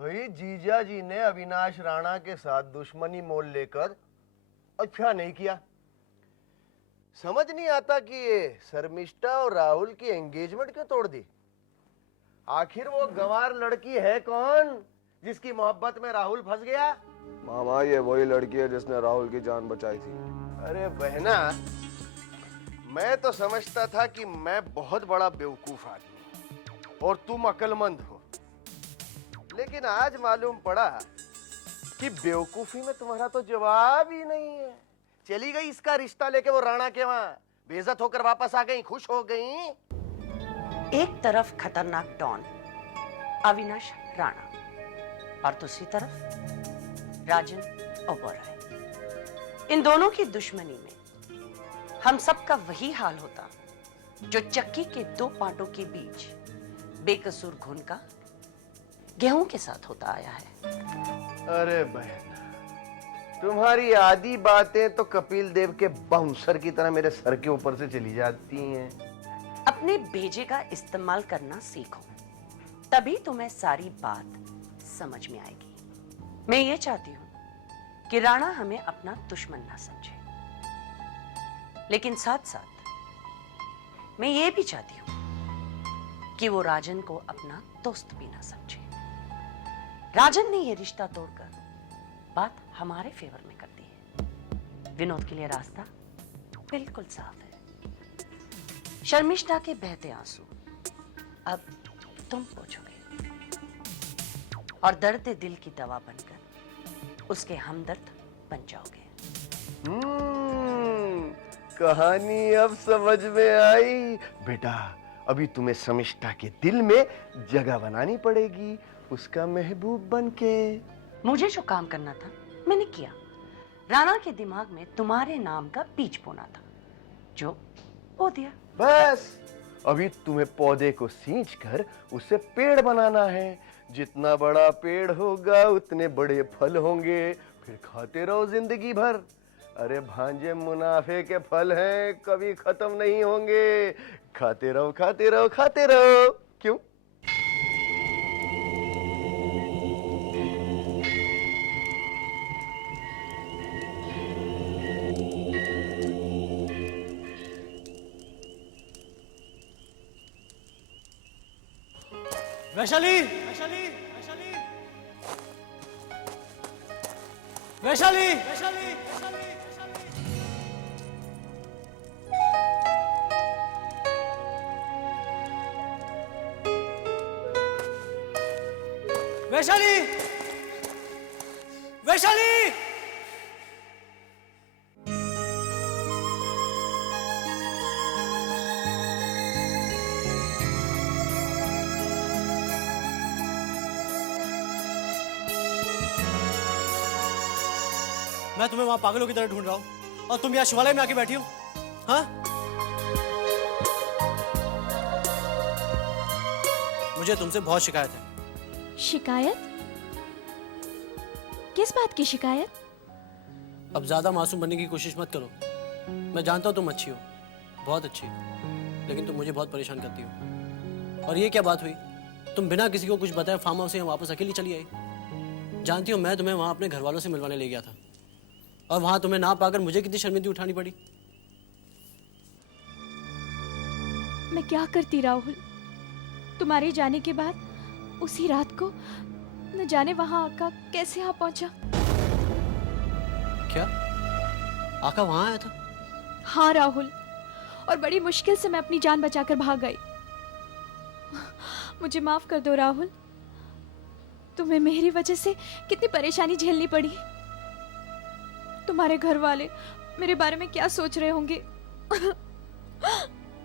भाई जीजा जी ने अविनाश राणा के साथ दुश्मनी मोल लेकर अच्छा नहीं किया। समझ नहीं आता कि ये शर्मिष्ठा और राहुल की एंगेजमेंट क्यों तोड़ दी। आखिर वो गंवार लड़की है कौन जिसकी मोहब्बत में राहुल फंस गया? मामा ये वही लड़की है जिसने राहुल की जान बचाई थी। अरे बहना, मैं तो समझता था कि मैं बहुत बड़ा बेवकूफ आदमी और तुम अक्लमंद हो, लेकिन आज मालूम पड़ा कि बेवकूफी में तुम्हारा तो जवाब ही नहीं है। चली गई इसका रिश्ता लेके वो राणा के वहां, बेइज्जत होकर वापस आ गई, खुश हो गई। एक तरफ खतरनाक डॉन अविनाश राणा और दूसरी तरफ राजन ओबेरॉय। इन दोनों की दुश्मनी में हम सबका वही हाल होता जो चक्की के दो पाटों के बीच बेकसूर घुन का गेहूं के साथ होता आया है। अरे बहन, तुम्हारी आधी बातें तो कपिल देव के बाउंसर की तरह मेरे सर के ऊपर से चली जाती हैं। अपने भेजे का इस्तेमाल करना सीखो, तभी तुम्हें सारी बात समझ में आएगी। मैं ये चाहती हूं कि राणा हमें अपना दुश्मन ना समझे, लेकिन साथ साथ मैं ये भी चाहती हूं कि वो राजन को अपना दोस्त भी ना समझे। राजन ने ये रिश्ता तोड़कर बात हमारे फेवर में कर दी है। विनोद के लिए रास्ता बिल्कुल साफ है। शर्मिष्ठा के बहते आंसू अब तुम पोंछोगे और दर्द दिल की दवा बनकर उसके हमदर्द बन जाओगे। कहानी अब समझ में आई। बेटा, अभी तुम्हें शर्मिष्ठा के दिल में जगह बनानी पड़ेगी, उसका महबूब बनके। मुझे जो काम करना था मैंने किया। राणा के दिमाग में तुम्हारे नाम का बीज बोना था, जो बो दिया। बस अभी तुम्हें पौधे को सींच कर उसे पेड़ बनाना है। जितना बड़ा पेड़ होगा उतने बड़े फल होंगे, फिर खाते रहो जिंदगी भर। अरे भांजे, मुनाफे के फल हैं, कभी खत्म नहीं होंगे। खाते रहो, खाते रहो, खाते रहो। क्यों? वैशाली, वैशाली, वैशाली, वैशाली, वैशाली, वैशाली, वैशाली। मैं तुम्हें वहां पागलों की तरह ढूंढ रहा हूं और तुम यहाँ शिवालय में आके बैठी हो। हाँ, मुझे तुमसे बहुत शिकायत है। शिकायत? किस बात की शिकायत? अब ज्यादा मासूम बनने की कोशिश मत करो। मैं जानता हूं तुम अच्छी हो, बहुत अच्छी, लेकिन तुम मुझे बहुत परेशान करती हो। और ये क्या बात हुई, तुम बिना किसी को कुछ बताए फार्म हाउस से वापस अकेली चली आई। जानती हो, मैं तुम्हें वहां अपने घर वालों से मिलवाने ले गया था और वहां तुम्हें ना पाकर मुझे कितनी शर्मिंदगी उठानी पड़ी। मैं क्या करती राहुल? तुम्हारे जाने के बाद उसी रात को न जाने वहां आका कैसे आ पहुंचा। क्या आका वहां आया था? हाँ राहुल, और बड़ी मुश्किल से मैं अपनी जान बचाकर भाग गई। मुझे माफ कर दो राहुल, तुम्हें मेरी वजह से कितनी परेशानी झेलनी पड़ी। तुम्हारे घर वाले मेरे बारे में क्या सोच रहे होंगे?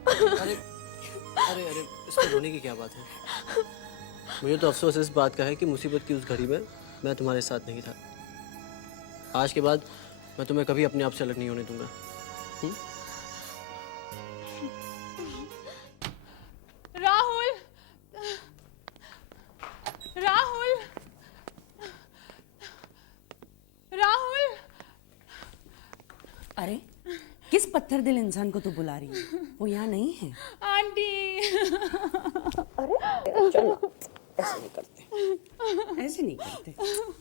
अरे अरे अरे, इसमें रोने की क्या बात है? मुझे तो अफसोस इस बात का है कि मुसीबत की उस घड़ी में मैं तुम्हारे साथ नहीं था। आज के बाद मैं तुम्हें कभी अपने आप से अलग नहीं होने दूंगा। राहुल, राहुल, राहुल। अरे, किस पत्थर दिल इंसान को तू बुला रही है? वो यहाँ नहीं है। आंटी। अरे चलो, ऐसे नहीं करते। ऐसे नहीं करते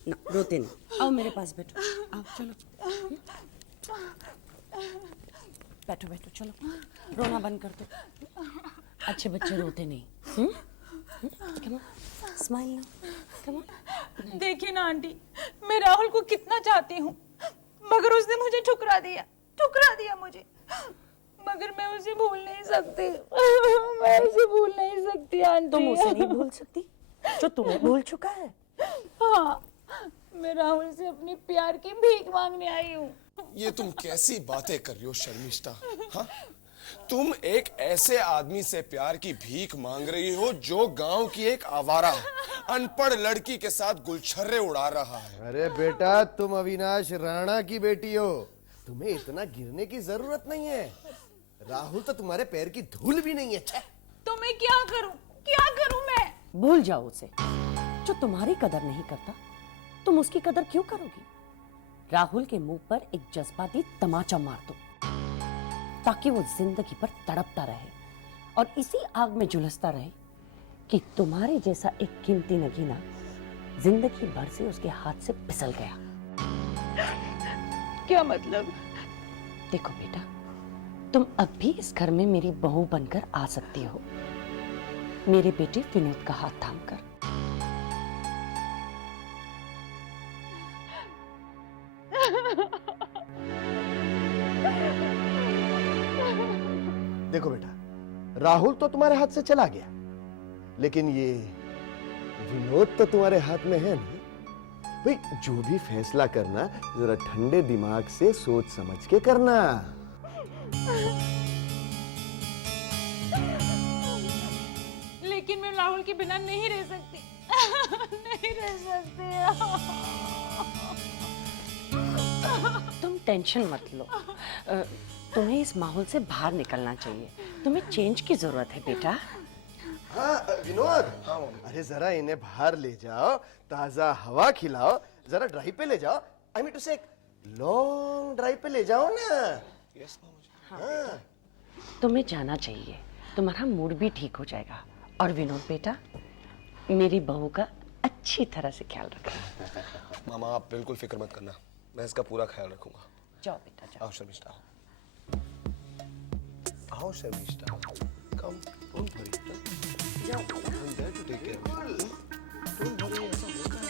ना, रोते नहीं। आओ मेरे पास बैठो, आओ चलो। बैठो बैठो चलो, रोना बंद कर दो। अच्छे बच्चे रोते नहीं। Come on, smile now, come on. देखिए ना आंटी, मैं राहुल को कितना चाहती हूँ, मगर उसने मुझे ठुकरा दिया मुझे। मगर मैं उसे भूल नहीं सकती, मैं उसे भूल नहीं सकती आंटी। तुम उसे नहीं भूल सकती जो तुम्हें भूल चुका है। हाँ, मैं राहुल से अपनी प्यार की भीख मांगने आई हूँ। ये तुम कैसी बातें कर रही हो शर्मिष्ठा? हाँ, तुम एक ऐसे आदमी से प्यार की भीख मांग रही हो जो गांव की एक आवारा अनपढ़ लड़की के साथ गुलछर्रे उड़ा रहा है। अरे बेटा, तुम अविनाश राणा की बेटी हो, तुम्हें इतना गिरने की जरूरत नहीं है। राहुल तो तुम्हारे पैर की धूल भी नहीं है। छे। तो मैं क्या करूं मैं? भूल जाओ उसे। जो तुम्हारी कदर नहीं करता, तुम उसकी कदर क्यों करोगी? राहुल के मुंह पर एक जज्बाती तमाचा मार दो, ताकि वो जिंदगी पर तड़पता रहे और इसी आग में झुलसता रहे कि तुम्हारे जैसा एक कीमती नगीना जिंदगी भर से उसके हाथ से फिसल गया। क्या मतलब? देखो बेटा, तुम अब भी इस घर में मेरी बहू बनकर आ सकती हो, मेरे बेटे विनोद का हाथ थामकर। देखो बेटा, राहुल तो तुम्हारे हाथ से चला गया, लेकिन ये विनोद तो तुम्हारे हाथ में है ना। भाई, जो भी फैसला करना जरा ठंडे दिमाग से सोच समझ के करना। लेकिन मैं राहुल के बिना नहीं रह सकती। नहीं रह सकती। तुम टेंशन मत लो, तुम्हें इस माहौल से बाहर निकलना चाहिए। तुम्हें चेंज की जरूरत है बेटा। हाँ विनोद, अरे जरा इन्हें बाहर ले जाओ, ताजा हवा खिलाओ, जरा ड्राइव पे ले जाओ। आई मीन टू से लॉन्ग ड्राइव पे ले जाओ ना। हाँ। तुम्हें जाना चाहिए, तुम्हारा मूड भी ठीक हो जाएगा। और विनोद बेटा, मेरी बहू का अच्छी तरह से ख्याल रखना। मामा, आप बिल्कुल फिक्र मत करना, मैं इसका पूरा ख्याल रखूंगा। जाओ बेटा जाओ। आओ शर्मिष्ठा, आओ शर्मिष्ठा, कम, डोंट वरी, जाओ I am there to take care. Don't worry, ऐसा होता है।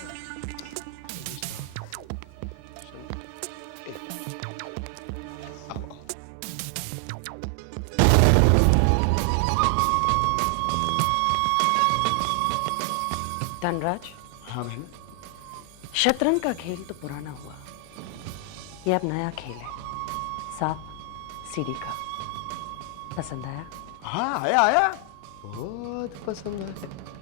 आओ, आओ। धनराज, हाँ बहन। शतरंज का खेल तो पुराना हुआ, ये अब नया खेल है, सांप सीढ़ी का। पसंद आया? हाँ आया आया, बहुत पसंद आया।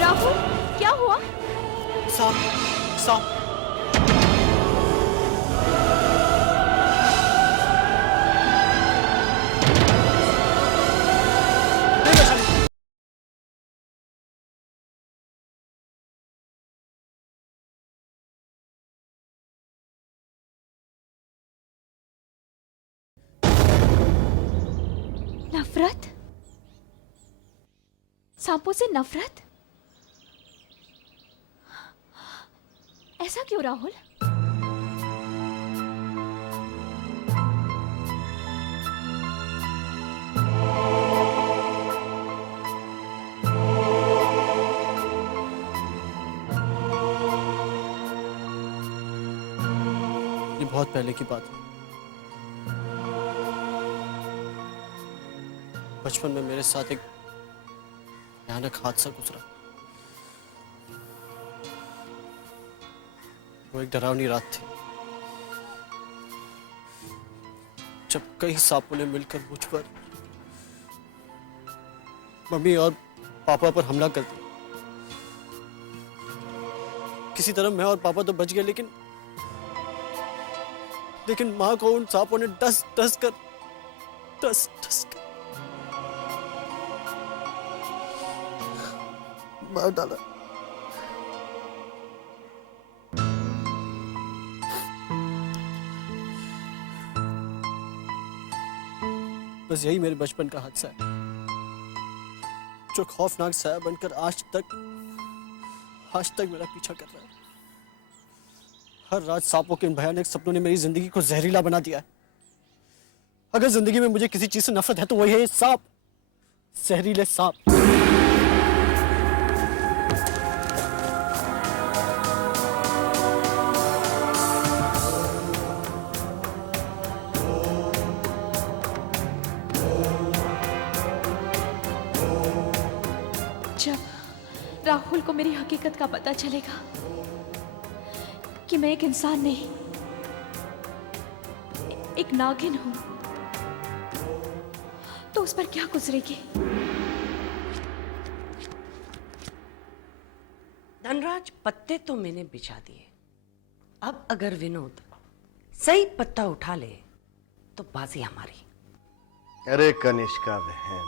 राहुल, क्या हुआ? सांप, सांप। नफरत? सांपों से नफरत? ऐसा क्यों राहुल? ये बहुत पहले की बात है। बचपन में मेरे साथ एक भयानक हादसा गुजरा। वो एक डरावनी रात थी। जब कई सांपों ने मिलकर मुझ पर, मम्मी और पापा पर हमला कर दिया। किसी तरह मैं और पापा तो बच गए, लेकिन माँ को उन सांपों ने डस डस कर मार डाला। बस यही मेरे बचपन का हादसा है, जो खौफनाक साया बनकर आज तक मेरा पीछा कर रहा है। हर रात सांपों के इन भयानक सपनों ने मेरी जिंदगी को जहरीला बना दिया है। अगर जिंदगी में मुझे किसी चीज से नफरत है तो वही है ये सांप, जहरीले सांप। जब राहुल को मेरी हकीकत का पता चलेगा कि मैं एक इंसान नहीं, एक नागिन हूं, तो उस पर क्या गुजरेगी? धनराज, पत्ते तो मैंने बिछा दिए। अब अगर विनोद सही पत्ता उठा ले तो बाजी हमारी। अरे कनिष्का बहन,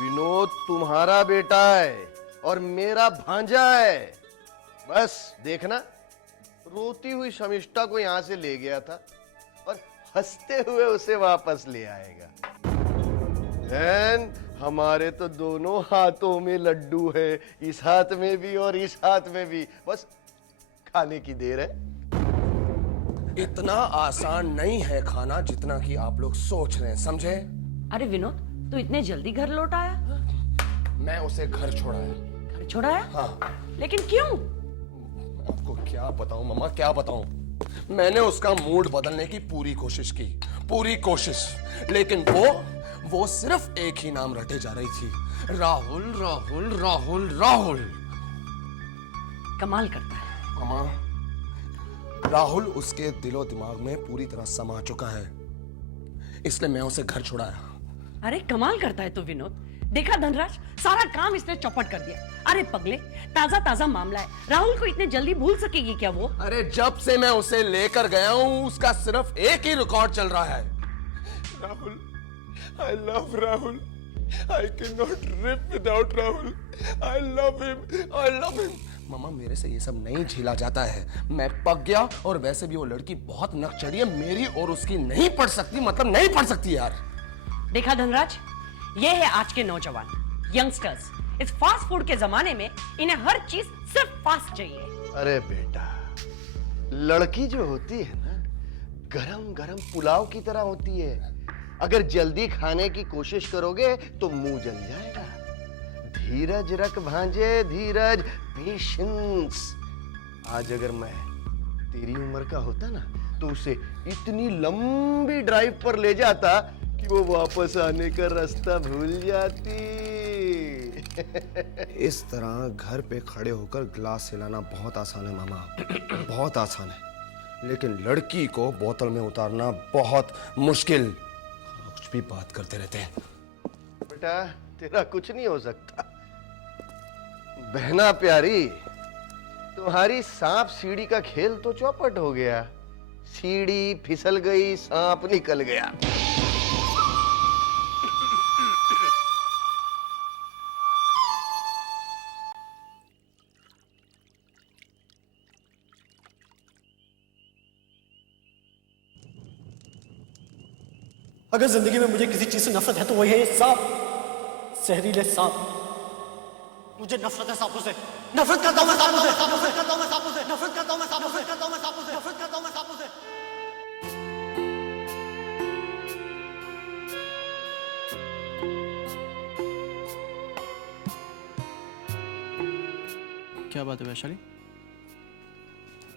विनोद तुम्हारा बेटा है और मेरा भांजा है। बस देखना, रोती हुई शमिष्ठा को यहां से ले गया था और हंसते हुए उसे वापस ले आएगा। बहन, हमारे तो दोनों हाथों में लड्डू है, इस हाथ में भी और इस हाथ में भी। बस खाने की देर है। इतना आसान नहीं है खाना जितना कि आप लोग सोच रहे हैं, समझे? अरे विनोद, तू इतने जल्दी घर लौट आया? मैं उसे घर छोड़ाया। घर छोड़ाया? हाँ। लेकिन क्यों? आपको क्या बताऊं मम्मा, क्या बताऊं? मैंने उसका मूड बदलने की पूरी कोशिश की, पूरी कोशिश, लेकिन वो सिर्फ एक ही नाम रटे जा रही थी, राहुल राहुल राहुल राहुल। कमाल करता है। मम्मा, राहुल उसके दिलो दिमाग में पूरी तरह समा चुका है, इसलिए मैं उसे घर छुड़ाया। अरे कमाल करता है तो विनोद। देखा धनराज, सारा काम इसने चौपट कर दिया। अरे पगले, ताजा ताजा मामला है, राहुल को इतने जल्दी भूल सकेगी क्या वो? अरे जब से मैं उसे लेकर गया हूं उसका सिर्फ एक ही रिकॉर्ड चल रहा है, Rahul. I love Rahul. I cannot live without Rahul. I love him. I love him. मामा, मेरे से ये सब नहीं झेला जाता है, मैं पक गया। और वैसे भी वो लड़की बहुत नकचढ़ी है, मेरी और उसकी नहीं पड़ सकती, मतलब नहीं पड़ सकती यार। देखा धनराज, ये है आज के नौजवान यंगस्टर्स। इस फास्ट फूड के जमाने में इन्हें हर चीज सिर्फ फास्ट चाहिए। अरे बेटा, लड़की जो होती है ना, गरम गरम पुलाव की तरह होती है। अगर जल्दी खाने की कोशिश करोगे तो मुंह जल जाएगा। धीरज रख भांजे, धीरज, पेशेंस। आज अगर मैं तेरी उम्र का होता ना तो उसे इतनी लंबी ड्राइव पर ले जाता कि वो वापस आने का रास्ता भूल जाती। इस तरह घर पे खड़े होकर ग्लास हिलाना बहुत आसान है मामा, बहुत आसान है, लेकिन लड़की को बोतल में उतारना बहुत मुश्किल। कुछ भी बात करते रहते हैं। बेटा, तेरा कुछ नहीं हो सकता। बहना प्यारी, तुम्हारी सांप सीढ़ी का खेल तो चौपट हो गया। सीढ़ी फिसल गई, सांप निकल गया। अगर जिंदगी में मुझे किसी चीज से नफरत है तो वही है ये सांप, जहरीले सांप। मुझे नफरत है सांपों से, नफरत करता हूं मैं सांपों से, नफरत करता हूं मैं सांपों से, नफरत करता हूं मैं सांपों से, नफरत करता हूं मैं सांपों से, नफरत करता हूं मैं सांपों से। क्या बात है वैशाली,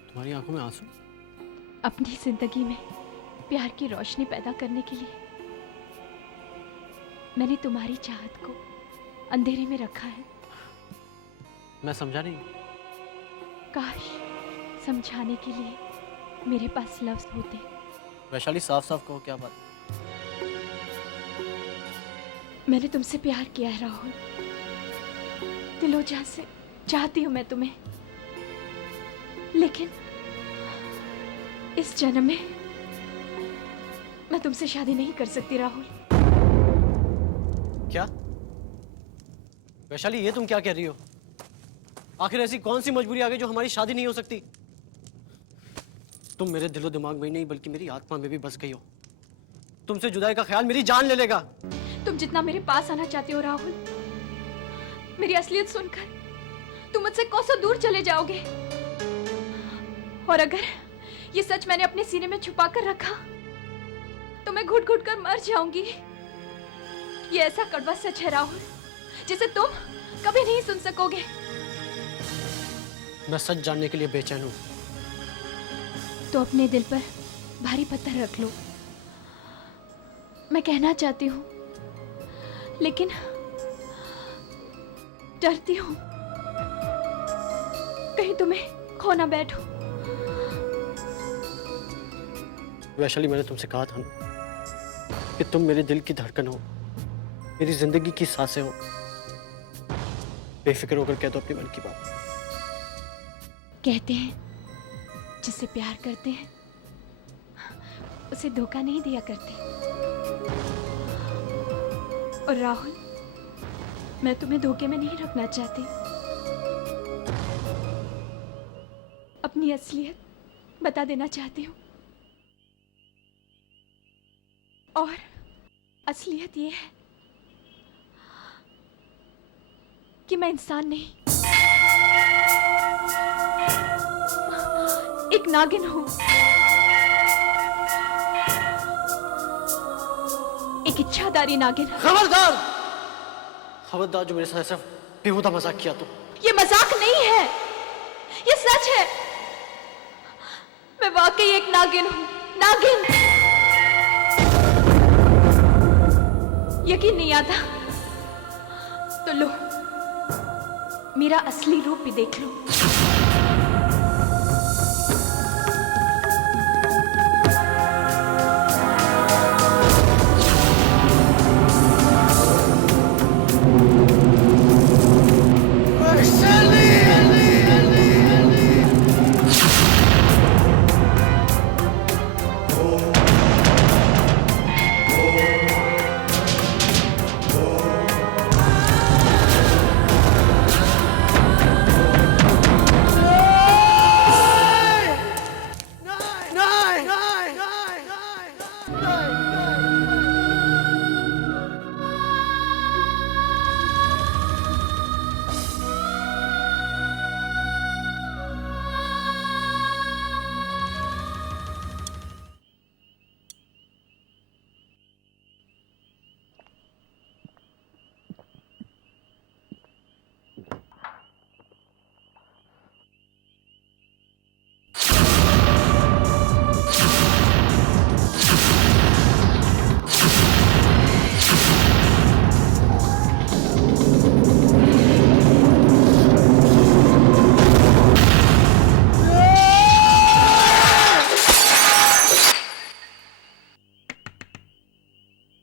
तुम्हारी आंखों में आंसू? अपनी जिंदगी में प्यार की रोशनी पैदा करने के लिए मैंने तुम्हारी चाहत को अंधेरे में रखा है। मैं समझा नहीं। काश समझाने के लिए मेरे पास लफ्ज होते। वैशाली, साफ साफ कहो क्या बात? मैंने तुमसे प्यार किया है राहुल, दिलो जान से चाहती हूं मैं तुम्हें, लेकिन इस जन्म में मैं तुमसे शादी नहीं कर सकती राहुल। क्या वैशाली, ये तुम क्या कह रही हो? आखिर ऐसी कौन सी मजबूरी आ गई जो हमारी शादी नहीं हो सकती? तुम मेरे दिलो दिमाग में ही नहीं बल्कि मेरी आत्मा में भी बस गई हो। तुमसे जुदाई का ख्याल मेरी जान ले लेगा। तुम जितना मेरे पास आना चाहते हो राहुल, मेरी असलियत सुनकर तुम मुझसे कोसों दूर चले जाओगे। और अगर ये सच मैंने अपने सीने में छुपा कर रखा तो मैं घुट घुट कर मर जाऊंगी। ये ऐसा कड़वा सच है राहुल जिसे तुम कभी नहीं सुन सकोगे। मैं सच जानने के लिए बेचैन हूं। तो अपने दिल पर भारी पत्थर रख लो। मैं कहना चाहती हूँ लेकिन डरती हूँ कहीं तुम्हें खो ना बैठो। वैशाली, मैंने तुमसे कहा था ना कि तुम मेरे दिल की धड़कन हो, मेरी जिंदगी की सांसें हो। बेफिक्र होकर कह दो अपने मन की बात। कहते हैं जिससे प्यार करते हैं उसे धोखा नहीं दिया करते। और राहुल, मैं तुम्हें धोखे में नहीं रखना चाहती। अपनी असलियत बता देना चाहती हूँ। और असलियत ये है कि मैं इंसान नहीं, एक नागिन हूं। एक इच्छाधारी नागिन। खबरदार! खबरदार जो मेरे साथ ऐसा बेहुदा मजाक किया तो। ये मजाक नहीं है, ये सच है। मैं वाकई एक नागिन हूं, नागिन। यकीन नहीं आता तो लो, मेरा असली रूप भी देख लो।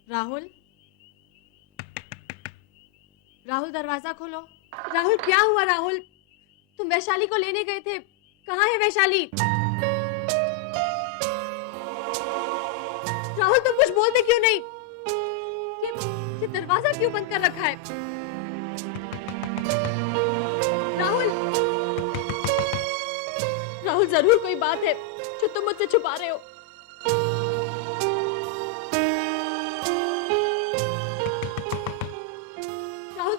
राहुल, राहुल दरवाजा खोलो। राहुल, क्या हुआ? राहुल, तुम वैशाली को लेने गए थे, कहाँ है वैशाली? राहुल, तुम कुछ बोलते क्यों नहीं? ये दरवाजा क्यों बंद कर रखा है? राहुल, राहुल, जरूर कोई बात है जो तुम मुझसे छुपा रहे हो।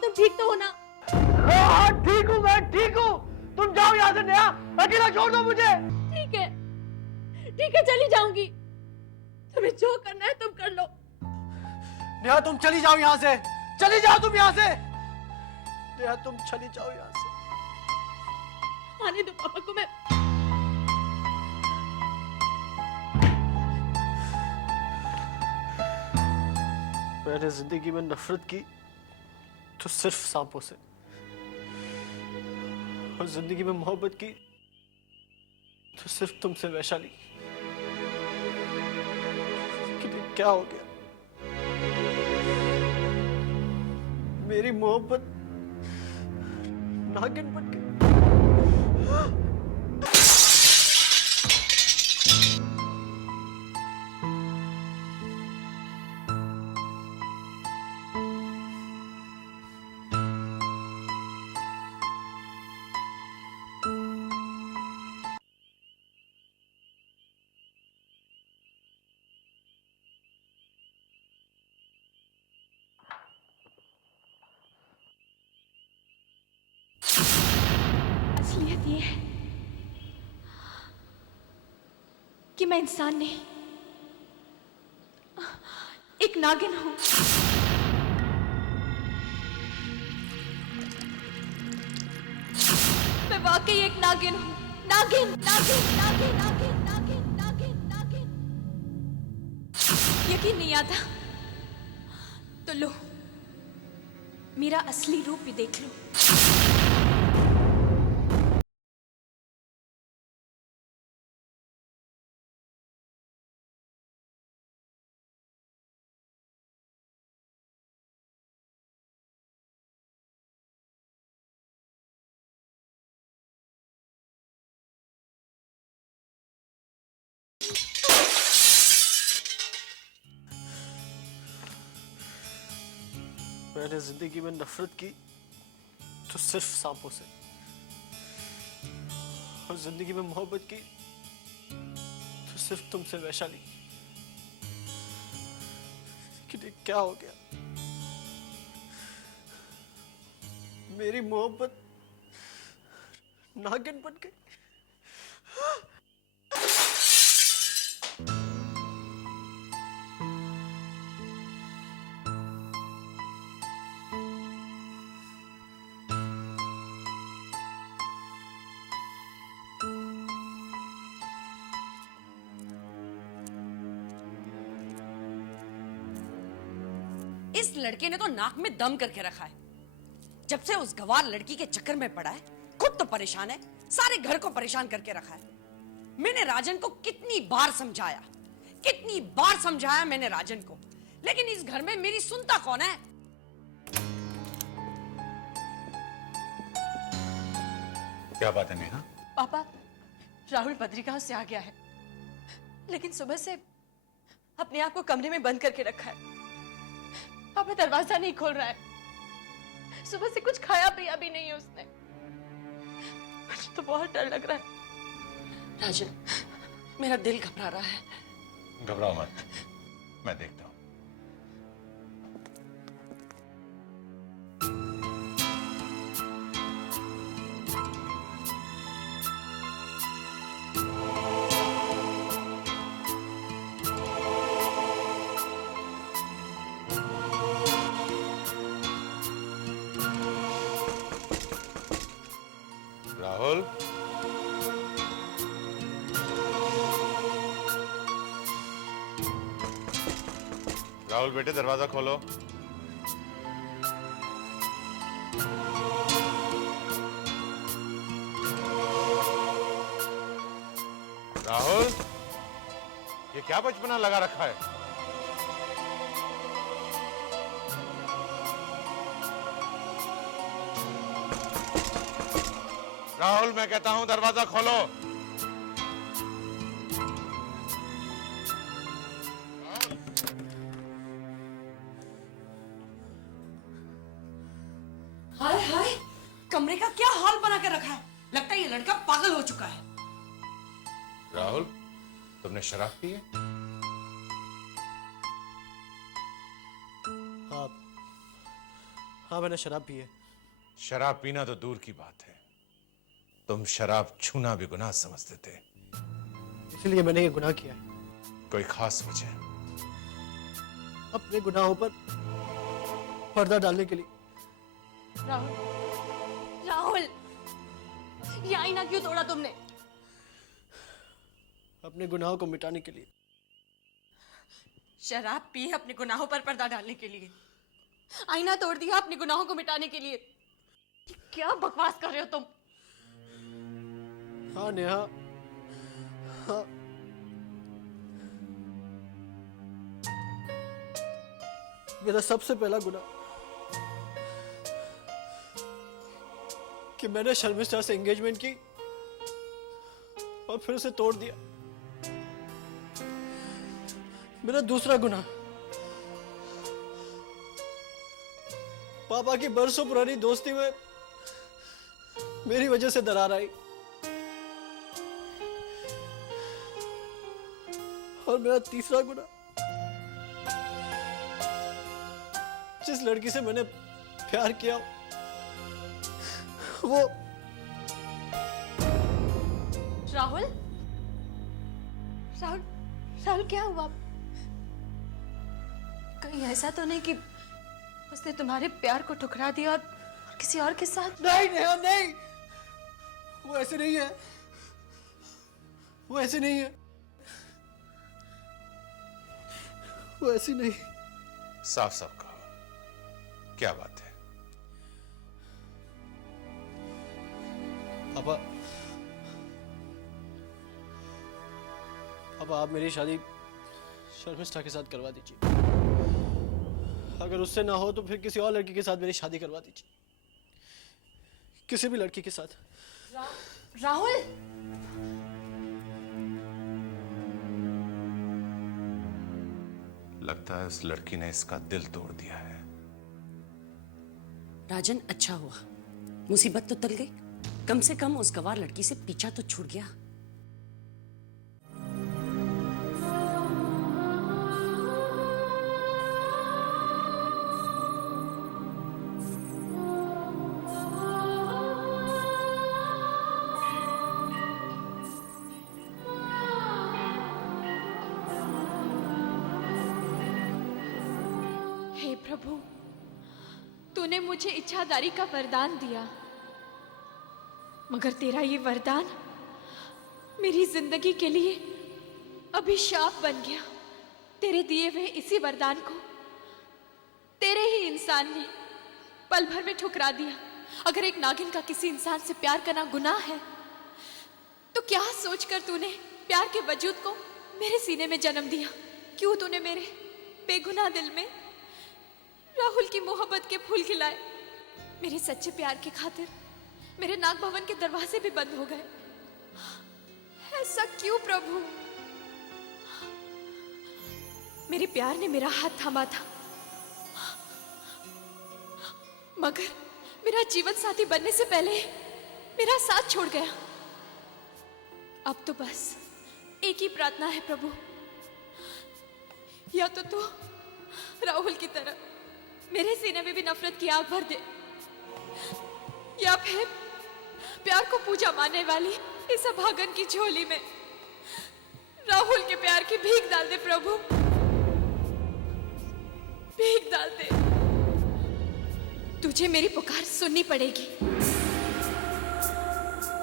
तुम ठीक तो हो ना? हाँ, ठीक हूँ, मैं ठीक हूँ। तुम जाओ यहाँ से नेहा, अकेला छोड़ दो मुझे। ठीक है, चली जाऊंगी। तुम्हें जो करना है तुम कर लो। नेहा, तुम चली जाओ यहाँ से, चली जाओ तुम यहाँ से। नेहा, तुम चली जाओ यहाँ से। आने दो पापा को। मैंने जिंदगी में नफरत की तो सिर्फ सांपों से, और जिंदगी में मोहब्बत की तो सिर्फ तुमसे वैशाली। लेकिन क्या हो गया? मेरी मोहब्बत नागिन बन गई। असलियत ये है कि मैं इंसान नहीं, एक नागिन हूं। मैं वाकई एक नागिन हूं। नागिन नागिन नागिन नागिन नागिन नागिन नागिन। यकीन नहीं आता तो लो, मेरा असली रूप भी देख लो। मैंने जिंदगी में नफरत की तो सिर्फ सांपों से, और जिंदगी में मोहब्बत की तो सिर्फ तुमसे, वैशाली। लेकिन ये क्या हो गया? मेरी मोहब्बत नागिन बन गई। इस लड़के ने तो नाक में दम करके रखा है। जब से उस गवार लड़की के चक्कर में पड़ा है, खुद तो परेशान है, सारे घर को परेशान करके रखा है। मैंने राजन को कितनी बार समझाया मैंने राजन को, लेकिन इस घर में मेरी सुनता कौन है? क्या बात है नेहा? पापा, राहुल बद्रिकाह से आ गया है, लेकिन सुबह से अपने आप को कमरे में बंद करके रखा है। पापा दरवाजा नहीं खोल रहा है। सुबह से कुछ खाया पिया भी नहीं है उसने। मुझे तो बहुत डर लग रहा है। राजन, मेरा दिल घबरा रहा है। घबराओ मत, मैं देखता हूं। राहुल, राहुल बेटे दरवाजा खोलो। राहुल, ये क्या बचपना लगा रखा है? राहुल, मैं कहता हूं दरवाजा खोलो। हाय हाय, कमरे का क्या हाल बना के रखा है। लगता है ये लड़का पागल हो चुका है। राहुल, तुमने शराब पी है? हाँ हाँ, मैंने शराब पी है। शराब पीना तो दूर की बात है, तुम शराब छूना भी गुनाह समझते थे। इसलिए मैंने ये गुनाह किया है। कोई खास वजह? अपने गुनाहों पर पर्दा डालने के लिए। राहुल, राहुल, ये आईना क्यों तोड़ा तुमने? अपने गुनाहों को मिटाने के लिए। शराब पी अपने गुनाहों पर पर्दा डालने के लिए, आईना तोड़ दिया अपने गुनाहों को मिटाने के लिए। क्या बकवास कर रहे हो तुम? हाँ नेहा, हाँ। मेरा सबसे पहला गुनाह कि मैंने शर्मिष्ठा से एंगेजमेंट की और फिर उसे तोड़ दिया। मेरा दूसरा गुनाह, पापा की बरसों पुरानी दोस्ती में मेरी वजह से दरार आई। और मेरा तीसरा गुनाह, जिस लड़की से मैंने प्यार किया वो राहुल, राहुल, राहुल क्या हुआ? कहीं ऐसा तो नहीं कि उसने तुम्हारे प्यार को ठुकरा दिया और किसी और के साथ? नहीं नेहा नहीं, वो ऐसे नहीं है, वो ऐसे नहीं है, वो ऐसी नहीं। साफ साफ कहो, क्या बात है? पापा, पापा आप मेरी शादी शर्मिष्ठा के साथ करवा दीजिए। अगर उससे ना हो तो फिर किसी और लड़की के साथ मेरी शादी करवा दीजिए, किसी भी लड़की के साथ। राहुल, लगता है इस लड़की ने इसका दिल तोड़ दिया है। राजन, अच्छा हुआ, मुसीबत तो टल गई। कम से कम उस गवार लड़की से पीछा तो छूट गया। हे प्रभु, तूने मुझे इच्छादारी का वरदान दिया, मगर तेरा ये वरदान मेरी जिंदगी के लिए अभिशाप बन गया। तेरे दिए हुए इसी वरदान को तेरे ही इंसान ने पल भर में ठुकरा दिया। अगर एक नागिन का किसी इंसान से प्यार करना गुनाह है, तो क्या सोचकर तूने प्यार के वजूद को मेरे सीने में जन्म दिया? क्यों तूने मेरे बेगुनाह दिल में राहुल की मोहब्बत के फूल खिलाए? मेरे सच्चे प्यार की खातिर मेरे नाग भवन के दरवाजे भी बंद हो गए। ऐसा क्यों प्रभु? मेरे प्यार ने मेरा हाथ थामा था, मगर मेरा जीवन साथी बनने से पहले मेरा साथ छोड़ गया। अब तो बस एक ही प्रार्थना है प्रभु, या तो तू राहुल की तरह मेरे सीने में भी नफरत की आग भर दे, या फिर प्यार को पूजा मानने वाली इस अभागन की झोली में राहुल के प्यार की भीख डाल दे प्रभु, भीख डाल दे। तुझे मेरी पुकार सुननी पड़ेगी,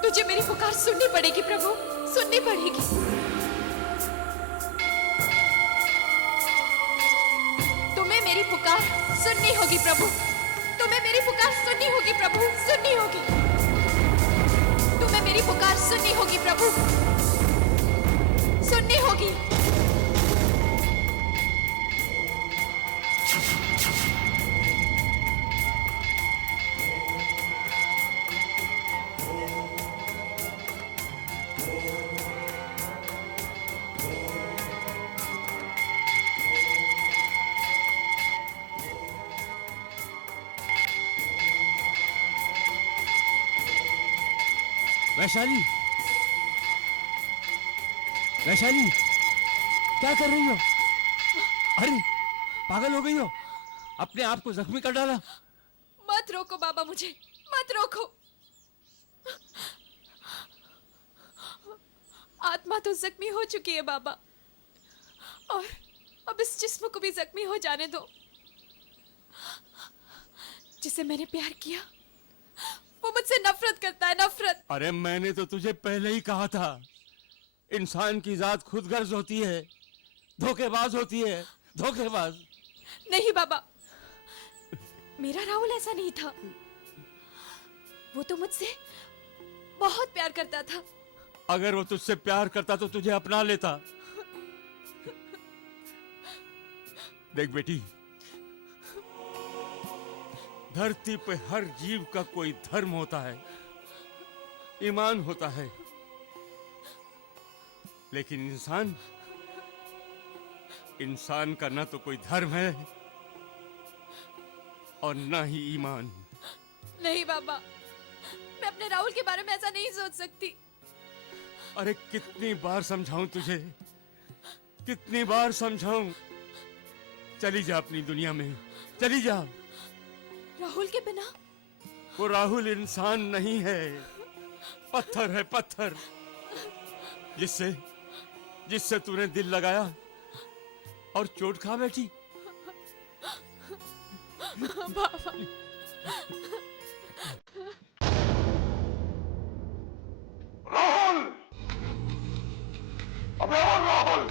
तुझे मेरी पुकार सुननी पड़ेगी प्रभु, सुननी पड़ेगी। तुम्हें मेरी पुकार सुननी होगी प्रभु, तुम्हें मेरी पुकार सुननी होगी प्रभु, सुननी होगी। तुम्हें मेरी पुकार सुननी होगी प्रभु, सुननी होगी। वैशाली, वैशाली, क्या कर रही हो? अरे पागल हो गई हो? अपने आप को जख्मी कर डाला। मत रोको बाबा, मुझे मत रोको। आत्मा तो जख्मी हो चुकी है बाबा, और अब इस जिस्म को भी जख्मी हो जाने दो। जिसे मैंने प्यार किया वो मुझसे नफरत करता है, नफरत। अरे मैंने तो तुझे पहले ही कहा था, इंसान की जात खुदगर्ज होती है, धोखेबाज होती है, धोखेबाज। नहीं बाबा, मेरा राहुल ऐसा नहीं था। वो तो मुझसे बहुत प्यार करता था। अगर वो तुझसे प्यार करता तो तुझे अपना लेता। देख बेटी, धरती पे हर जीव का कोई धर्म होता है, ईमान होता है, लेकिन इंसान का ना तो कोई धर्म है और ना ही ईमान। नहीं बाबा, मैं अपने राहुल के बारे में ऐसा नहीं सोच सकती। अरे कितनी बार समझाऊं तुझे, कितनी बार समझाऊं? चली जा अपनी दुनिया में, चली जा। राहुल के बिना? वो राहुल इंसान नहीं है, पत्थर है, पत्थर, जिससे तूने दिल लगाया और चोट खा बैठी। बाबा राहुल! अबे ओ राहुल!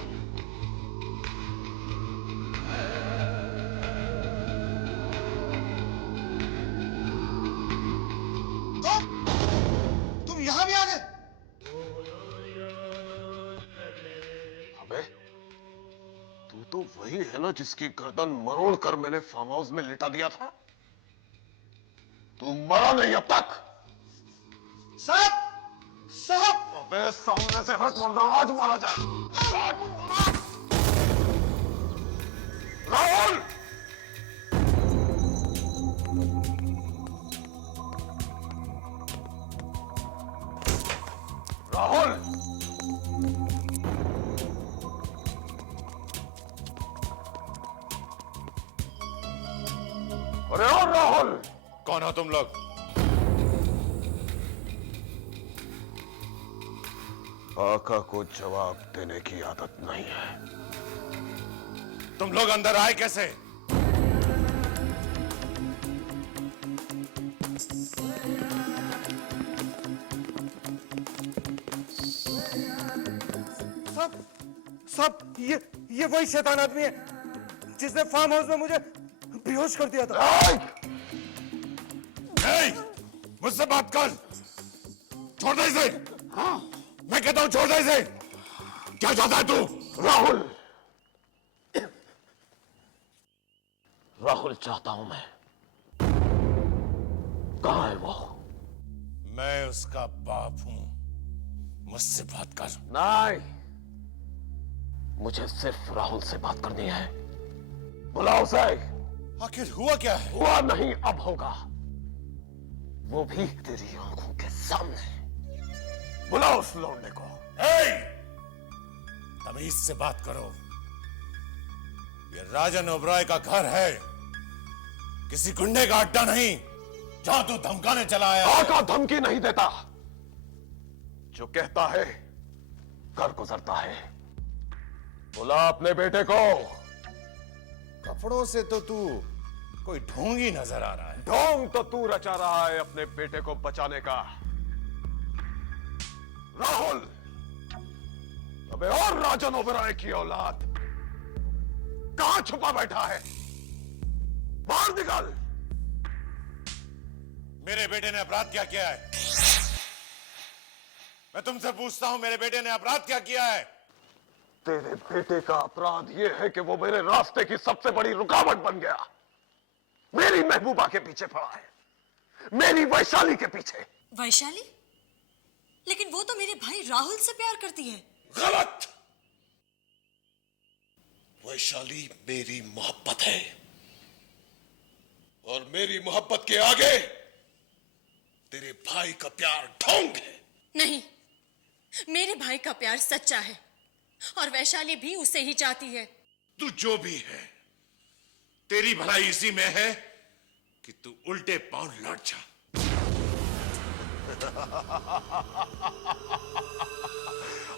तुम यहां भी आ गए? अबे तू तो वही है ना जिसकी गर्दन मरोड़ कर मैंने फार्म हाउस में लिटा दिया था। तू मरा नहीं अब तक। साहब, साहब! अबे सामने से हट वरना आज मारा जाए। राहुल! राहुल! अरे ओ राहुल! कौन हो तुम लोग? आका को जवाब देने की आदत नहीं है। तुम लोग अंदर आए कैसे? साहब, ये वही शैतान आदमी है जिसने फार्म हाउस में मुझे बेहोश कर दिया था। मुझसे बात कर। छोड़ दे इसे। हाँ? मैं कहता हूं छोड़ दे इसे। क्या चाहता है तू? राहुल! राहुल चाहता हूं मैं। कहां है वो? मैं उसका बाप हूं, मुझसे बात कर। नहीं, मुझे सिर्फ राहुल से बात करनी है। बुलाओ उसे। आखिर हुआ क्या है? हुआ नहीं, अब होगा, वो भी तेरी आंखों के सामने। बुलाओ उस लौंडे को। तमीज से बात करो। ये राजन ओबराय का घर है, किसी गुंडे का अड्डा नहीं जहां तू धमकाने चला आया। आका धमकी नहीं देता, जो कहता है कर गुजरता है। बुला अपने बेटे को। कपड़ों से तो तू कोई ढोंगी नजर आ रहा है। ढोंग तो तू रचा रहा है अपने बेटे को बचाने का। राहुल! अबे और राजन ओबराय की औलाद कहां छुपा बैठा है? बाहर निकल। मेरे बेटे ने अपराध क्या किया है? मैं तुमसे पूछता हूं, मेरे बेटे ने अपराध क्या किया है? तेरे बेटे का अपराध यह है कि वो मेरे रास्ते की सबसे बड़ी रुकावट बन गया। मेरी महबूबा के पीछे पड़ा है, मेरी वैशाली के पीछे। वैशाली? लेकिन वो तो मेरे भाई राहुल से प्यार करती है। गलत। वैशाली मेरी मोहब्बत है, और मेरी मोहब्बत के आगे तेरे भाई का प्यार ढोंग है। नहीं, मेरे भाई का प्यार सच्चा है और वैशाली भी उसे ही चाहती है। तू जो भी है, तेरी भलाई इसी में है कि तू उल्टे पांव लौट जा।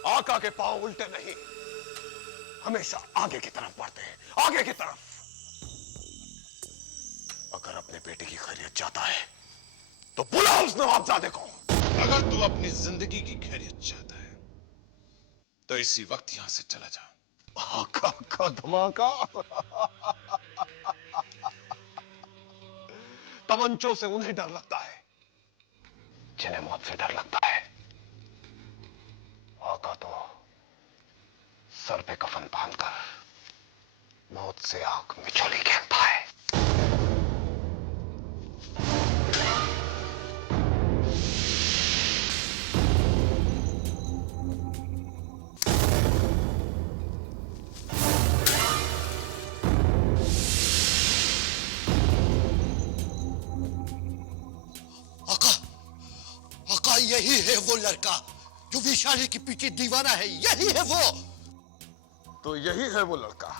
आका के पांव उल्टे नहीं, हमेशा आगे की तरफ बढ़ते हैं, आगे की तरफ। अगर अपने बेटे की खैरियत चाहता है तो बुला उस नवाबजादे को। अगर तू अपनी जिंदगी की खैरियत चाहता है तो इसी वक्त यहां से चला जा। आका का धमाका। तमंचों से उन्हें डर लगता है जिन्हें मौत से डर लगता है। आका तो सर पे कफन बांधकर मौत से आंख में झोली खेलता है। यही है वो लड़का जो विशाली के पीछे दीवाना है, यही है वो। तो यही है वो लड़का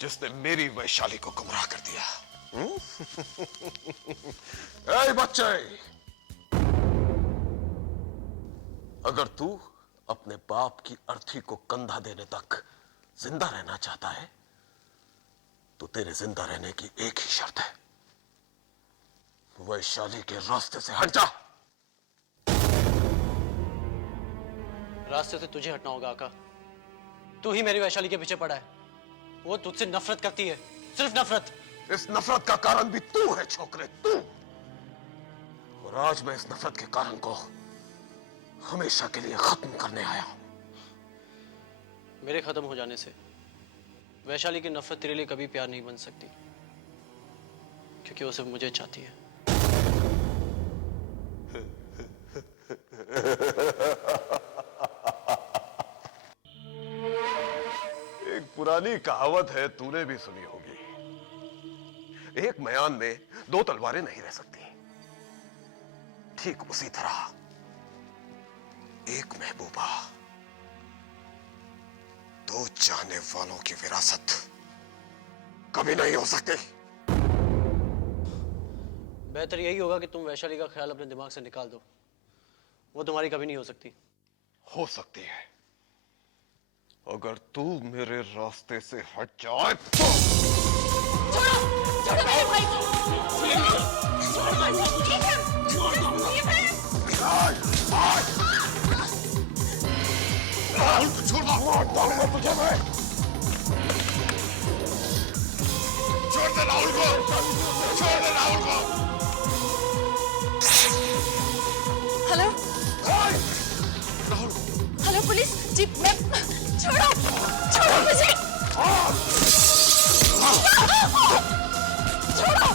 जिसने मेरी वैशाली को गुमराह कर दिया। ए बच्चे, अगर तू अपने बाप की अर्थी को कंधा देने तक जिंदा रहना चाहता है तो तेरे जिंदा रहने की एक ही शर्त है, वैशाली के रास्ते से हट जा। रास्ते से तुझे हटना होगा आका। तू ही मेरी वैशाली के पीछे पड़ा है। वो तुझसे नफरत करती है, सिर्फ नफरत। इस नफरत का कारण भी तू है छोकरे, तू। और आज मैं इस नफरत के कारण को हमेशा के लिए खत्म करने आया हूं। मेरे खत्म हो जाने से वैशाली की नफरत तेरे लिए कभी प्यार नहीं बन सकती, क्योंकि वो सिर्फ मुझे चाहती है। एक पुरानी कहावत है, तूने भी सुनी होगी, एक मयान में दो तलवारें नहीं रह सकती। ठीक उसी तरह एक महबूबा दो चाहने वालों की विरासत कभी नहीं हो सकती। बेहतर यही होगा कि तुम वैशाली का ख्याल अपने दिमाग से निकाल दो। वो तुम्हारी कभी नहीं हो सकती। हो सकती है, अगर तू मेरे रास्ते से हट जाए तो। छोड़ो, छोड़ो मेरे भाई को। छोड़ो, ठीक है। राहुल को छोड़ दूंगा तुझे मैं। छोड़ दे राहुल को, छोड़ दे राहुल को। Hello Rahul, hello police jeep में। छोड़ो, छोड़ो मुझे। छोड़ो।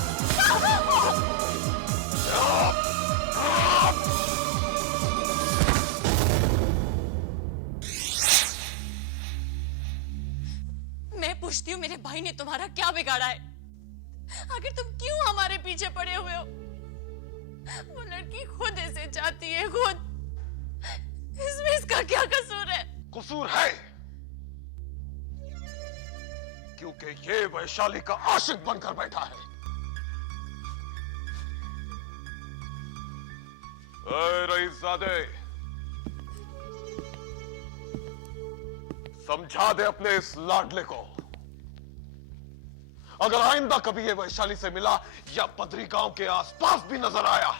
मैं पूछती हूँ, मेरे भाई ने तुम्हारा क्या बिगाड़ा है? आखिर तुम क्यों हमारे पीछे पड़े हुए हो? वो लड़की खुद ऐसे चाहती है, खुद। इसमें इसका क्या कसूर है? कसूर है क्योंकि ये वैशाली का आशिक बनकर बैठा है। रईसजादे, समझा दे अपने इस लाडले को, अगर आइंदा कभी ये वैशाली से मिला या बद्री गांव के आसपास भी नजर आया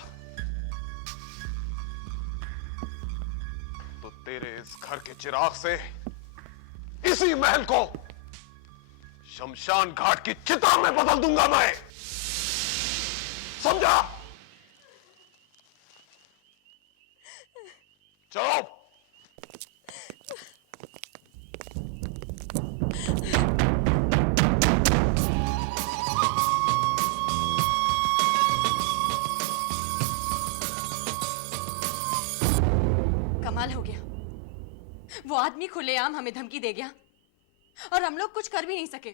तो तेरे इस घर के चिराग से इसी महल को शमशान घाट की चिता में बदल दूंगा मैं। समझा? चलो। कमाल हो गया। वो आदमी खुलेआम हमें धमकी दे गया और हम लोग कुछ कर भी नहीं सके।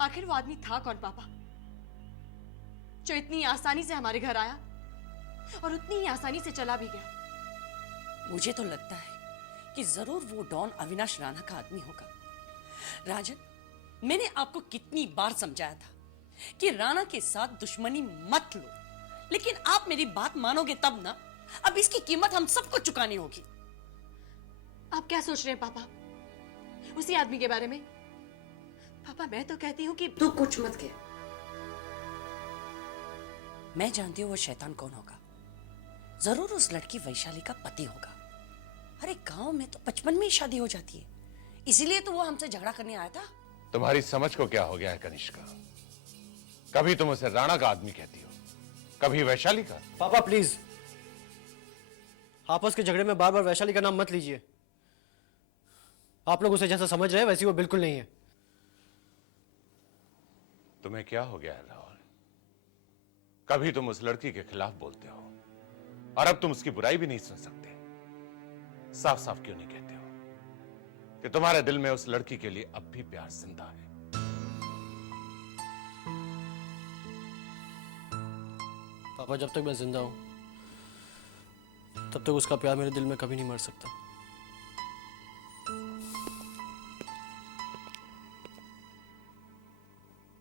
आखिर वो आदमी था कौन पापा, जो इतनी आसानी से हमारे घर आया और उतनी ही आसानी से चला भी गया? मुझे तो लगता है कि जरूर वो डॉन अविनाश राणा का आदमी होगा। राजन, मैंने आपको कितनी बार समझाया था कि राणा के साथ दुश्मनी मत लो, लेकिन आप मेरी बात मानोगे तब ना। अब इसकी कीमत हम सबको चुकानी होगी। आप क्या सोच रहे हैं पापा उसी आदमी के बारे में? पापा, मैं तो कहती हूँ कि तू कुछ मत कह। मैं जानती हूँ वो शैतान कौन होगा। जरूर उस लड़की वैशाली का पति होगा। अरे गांव में तो 55 में ही शादी हो जाती है, इसीलिए तो वो हमसे झगड़ा करने आया था। तुम्हारी समझ को क्या हो गया है कनिष्का? कभी तुम उसे राणा का आदमी कहती हो, कभी वैशाली का। पापा प्लीज, आपस के झगड़े में बार बार वैशाली का नाम मत लीजिए। आप लोग उसे जैसा समझ रहे हैं वैसी वो बिल्कुल नहीं है। तुम्हें क्या हो गया है राहुल? कभी तुम उस लड़की के खिलाफ बोलते हो और अब तुम उसकी बुराई भी नहीं सुन सकते। साफ साफ क्यों नहीं कहते हो कि तुम्हारे दिल में उस लड़की के लिए अब भी प्यार जिंदा है? पापा, जब तक मैं जिंदा हूं तब तक उसका प्यार मेरे दिल में कभी नहीं मर सकता।